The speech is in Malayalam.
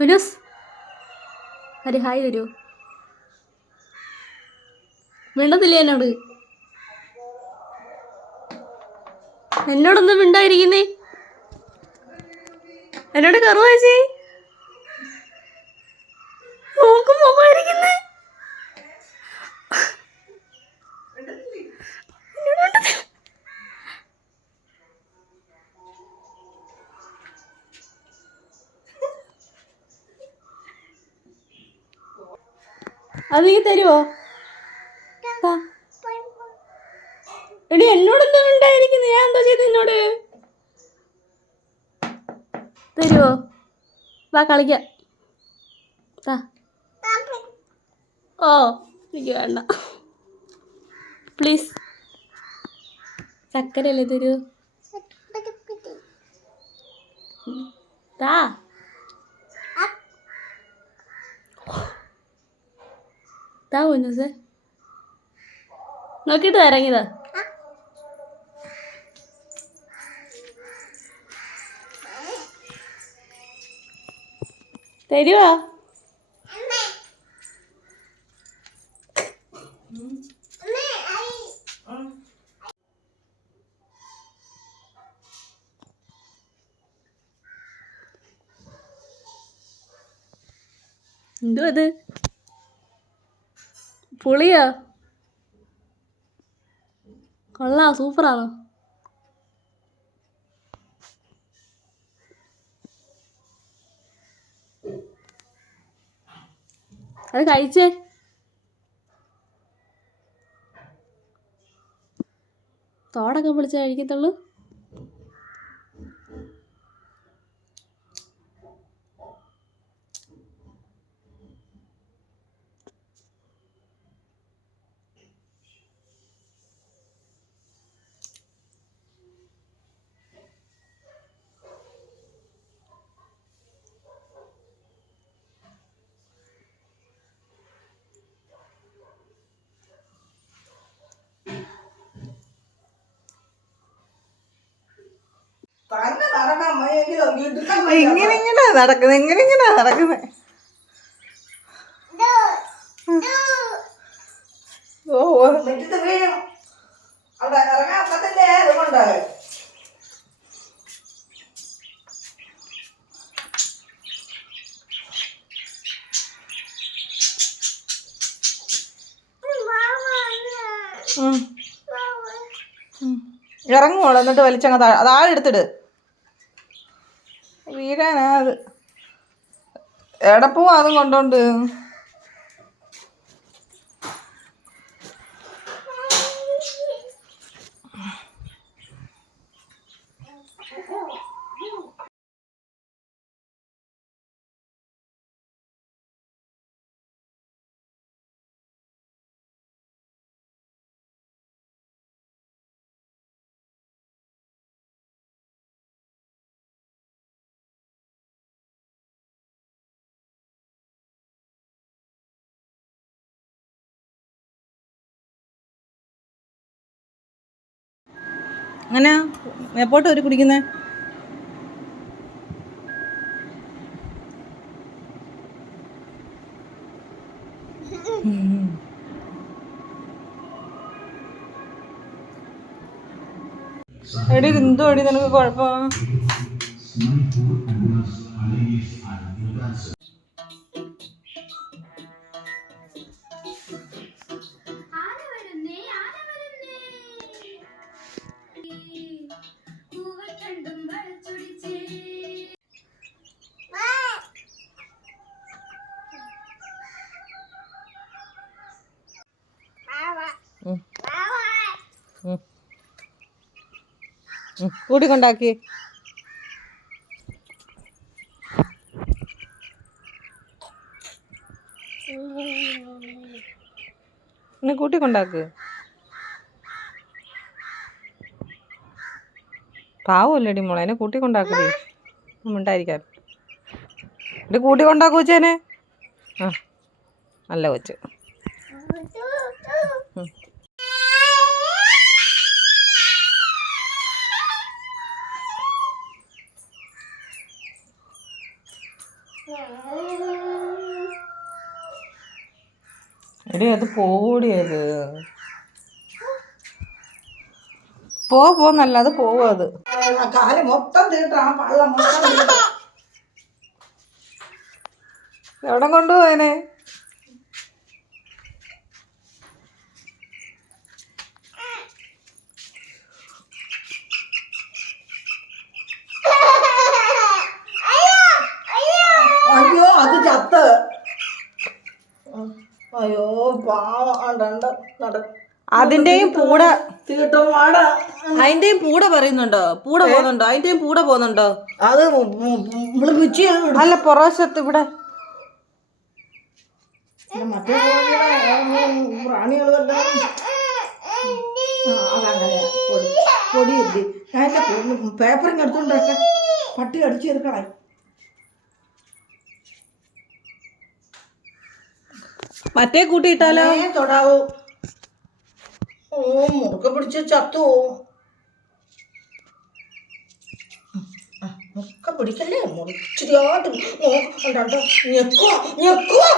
വിനൂസ് ഒരു ഹായ് തരൂ. മിണ്ടത്തില്ല എന്നോടൊന്നും മിണ്ടായിരിക്കുന്നേ. എന്നോട് കറുവാച്ചി നോക്കുമ്പോയിരിക്കുന്നേ. അത് നീ തരുവോ? എടി എന്നോടൊന്നും മിണ്ടായിരിക്കുന്നു. ഞാൻ എന്തോ ചെയ്തു എന്നോട്? തരുവോ? വാ കളിക്കാം. ഓ എനിക്ക് വേണ്ട പ്ലീസ്. ചക്കരല്ലേ തരൂ. താ താ കുഞ്ഞുസേ നോക്കിയിട്ട് ഇറങ്ങിയതാ. തരുവോ? എന്തോ അത്? പുളിയോ? കൊള്ളാം, സൂപ്പറാണോ? അത് കഴിച്ചേ. തോടൊക്കെ പൊളിച്ചേ കഴിക്കത്തുള്ളൂ. ഇങ്ങനെ നടക്കുന്നത്. ഓ ഇറങ്ങുമോളൂ. എന്നിട്ട് വലിച്ചങ്ങ് താഴെ എടുത്തിട്. വീഴാനാ അത്. എവിടെ പോവാ അതും കൊണ്ടോണ്ട്? അങ്ങനെ മേപ്പോട്ട് ഒരു കുടിക്കുന്നേ. എടി എന്തോ എടി നിനക്ക് കുഴപ്പം? കൂട്ടിക്കൊണ്ടാക്കി. എന്നെ കൂട്ടിക്കൊണ്ടാക്ക്. പാവല്ലേടി മോളെ, എന്നെ കൂട്ടിക്കൊണ്ടാക്കടി. ഉണ്ടായിരിക്കാൻ എന്റെ കൂട്ടിക്കൊണ്ടാക്കു വെച്ചേനെ. ആ നല്ല കൊച്ച്. എടി അത് പോകൂടി അത്. പോന്നല്ല അത് പോവും അത്. കാല് മൊത്തം തീട്ടാ, പള്ള മൊത്തം തീട്ട. എവിടെ കൊണ്ടുപോയനെ? അയ്യോ അത് ചത്ത്. അയ്യോ പാവണ്ട് നട. അതിന്റെയും പൂട തീട്ടും വാട. അതിന്റെയും പൂട പറയുന്നുണ്ടോ? പൂട പോകുന്നുണ്ടോ? അതിന്റെയും പൂട പോകുന്നുണ്ടോ? അത് വിളിപ്പിച്ച് അല്ല പുറവശത്ത് ഇവിടെ മറ്റേ പ്രാണികളെല്ലാം അതങ്ങനെ പൊടിയില്ലേ. അതിന്റെ പേപ്പറിങ് എടുത്തോണ്ടൊക്കെ പട്ടി അടിച്ചു തീർക്കണേ. മറ്റേ കൂട്ടിയിട്ടാലോ? തൊടാവൂ. ഓ മുറുക്ക പിടിച്ച് ചത്തു. മുറുക്ക പിടിക്കല്ലേ, മുറിച്ചിരിയാട്ട് നോക്കണ്ടോ. ഞെക്കുവാ ഞെക്കുവാ.